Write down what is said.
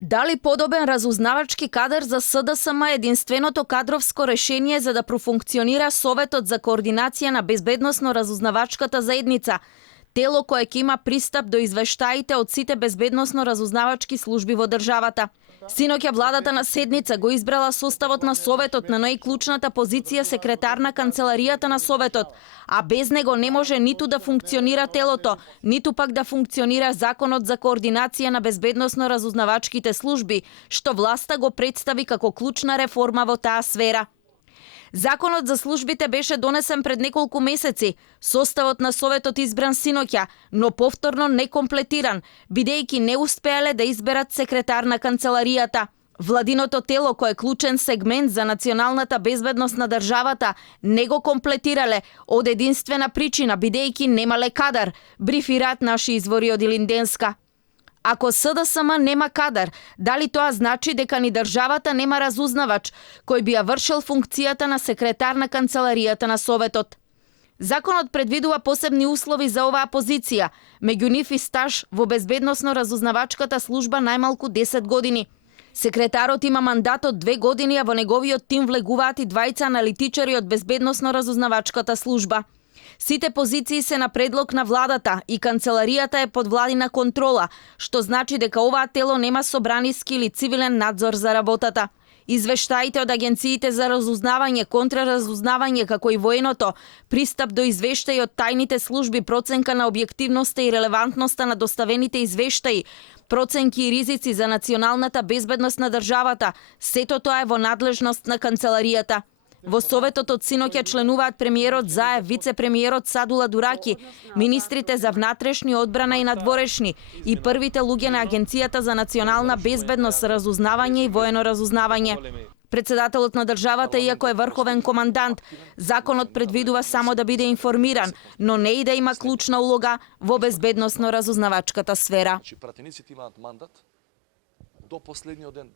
Дали подобен разузнавачки кадар за СДСМ е единственото кадровско решение за да профункционира Советот за координација на безбедносно-разузнавачката заедница, тело кое ќе има пристап до извештаите од сите безбедносно-разузнавачки служби во државата. Синоќа владата на седница го избрала составот на Советот на најклучната позиција секретар на канцеларијата на Советот, а без него не може ниту да функционира телото, ниту пак да функционира Законот за координација на безбедносно-разузнавачките служби, што власта го представи како клучна реформа во таа сфера. Законот за службите беше донесен пред неколку месеци, составот на Советот избран синоќа, но повторно некомплетиран, бидејќи не успеале да изберат секретар на канцеларијата. Владиното тело, кој е клучен сегмент за националната безбедност на државата, не го комплетирале од единствена причина, бидејќи немале кадар, брифираат наши извори од Илинденска. Ако СДСМ нема кадар, дали тоа значи дека ни државата нема разузнавач кој би ја вршил функцијата на секретар на канцеларијата на Советот? Законот предвидува посебни услови за оваа позиција, меѓу нив и стаж во безбедносно-разузнавачката служба најмалку 10 години. Секретарот има мандат од 2 години, а во неговиот тим влегуваат и двајца аналитичари од безбедносно-разузнавачката служба. Сите позиции се на предлог на владата и канцеларијата е под владина контрола, што значи дека оваа тело нема собраниски или цивилен надзор за работата. Извештаите од агенциите за разузнавање, контраразузнавање, како и военото, пристап до извештаи од тајните служби, проценка на објективноста и релевантноста на доставените извештаи, проценки и ризици за националната безбедност на државата, сето тоа е во надлежност на канцеларијата. Во Советот од синоќа членуваат премиерот Заев, вице-премиерот Садула Дураки, министрите за внатрешни, одбрана и надворешни и првите луѓе на Агенцијата за национална безбедност, разузнавање и воено разузнавање. Председателот на државата, иако е врховен командант, законот предвидува само да биде информиран, но не и да има клучна улога во безбедносно-разузнавачката сфера.